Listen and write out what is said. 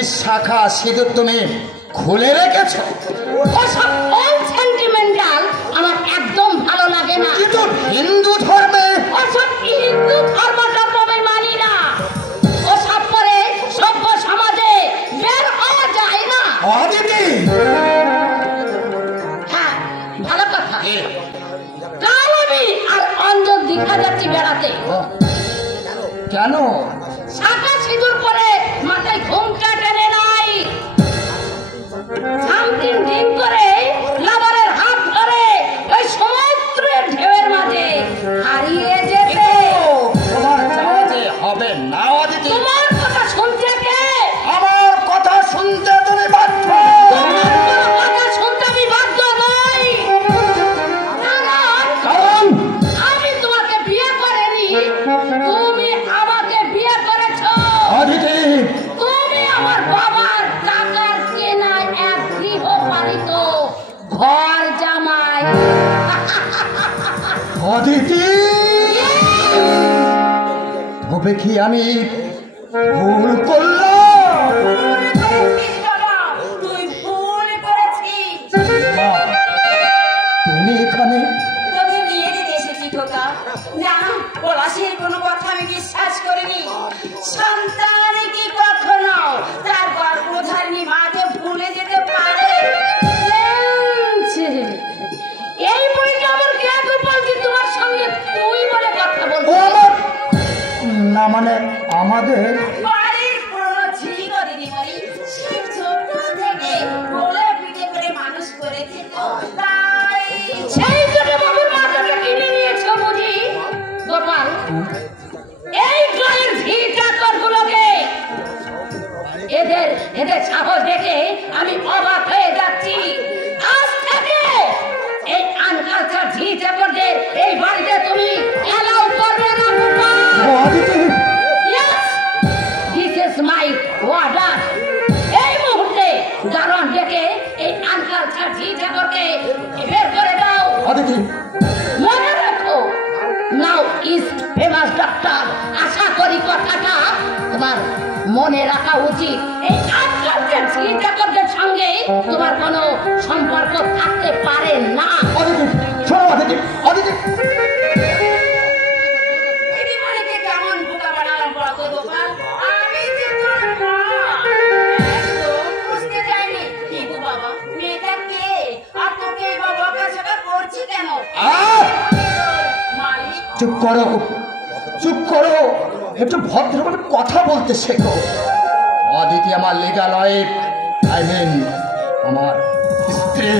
বলছি শাখা সিঁদুর তুমি খুলে রেখেছো? ওসব ওল্ড সেন্টিমেন্টাল আমার একদম ভালো লাগে না। কিন্তু হিন্দু ধর্মে ওসব হিন্দু ধর্মটা আমি মানি না। ওসব করে সভ্য সমাজে বের হওয়া যায় না। অদিতি, হ্যাঁ ভালো কথা। কাল আমি আর অঞ্জন দীঘা যাচ্ছি বেড়াতে। কেন? শাখা সিঁদুর পরে মাথায় ঘুমটা টেনে নাই, সামথিং ঠিক করে লাভারের হাত ধরে ওই সমুদ্রের ঢেউয়ের মাঝে হারিয়ে যেতে। তোমার যাওয়া যে হবে না অদিতি। তোমার কথা শুনতে কে? আমার কথা শুনতে তুমি বাধ্য। তোমার কোনো কথা শুনতে আমি বাধ্য নই, কারণ আমি তোমাকে বিয়ে করিনি, তুমি আমাকে বিয়ে করেছো। অদিতি, তুমি আমার বাবার টাকার কেনা এক গৃহপালিত ঘর জামাই। অদিতি, তবে কি আমি ভুল করলাম? তুই ভুল করেছিস। মা, তুমি এখানে? তোকে নিয়ে যেতে এসেছি খোকা। না, পলাশের কোনো কথা আমি বিশ্বাস করিনি। সন্তান কি কখনো তার গর্ভধারিণী মাকে ভুলে যেতে পারে? এই বইটা আমার কে বলছি তোমার সঙ্গে তুই বলে কথা ও বলবো আমার না, মানে আমাদের বাড়ির পুরনো ঝিলিক দিদিমণি সেই ছোট থেকে কোলে পিঠে করে মানুষ করেছে তো, তাই সেই জন্য বাবুর মাথাটা কিনে নিয়েছো বুঝি? গোপাল, এই গায়ের ঝি চাকরগুলোকে এদের সাহস দেখে আমি অবাক হয়ে যাচ্ছি। আজ থেকে এই আনকালচার ঝি চাকরদের এই বাড়িতে তুমি অ্যালাউ করবে না Gopal. Aditi, Yes, this is my order. এই মুহূর্তে দারোয়ান ডেকে এই আনকালচার ঝি চাকরকে বের করে দাও। অদিতি, মনে রাখো, নাও ইজ ফেমাস ডাক্তার। আশা করি কথাটা তোমার মনে রাখা উচিত। এই আজকালকার ঝি চাকরদের সঙ্গে তোমার কোনো সম্পর্ক থাকতে পারে না। অদিতি, শোনো অদিতি, অদিতি। দিদিমণিকে কেমন বোকা বানালাম বলতো গোপাল? আমি যে তোর মা একদম বুঝতে চাইনি। কি গো বাবা, মেয়েটা কে? আর তোকে এই বাবা কাছাকা করছি কেন? মালিক চুপ করো, চুপ করো, একটু ভদ্রভাবে কথা বলতে শেখো। অদিতি আমার লিগাল ওয়াইফ, আই মিন আমার স্ত্রী।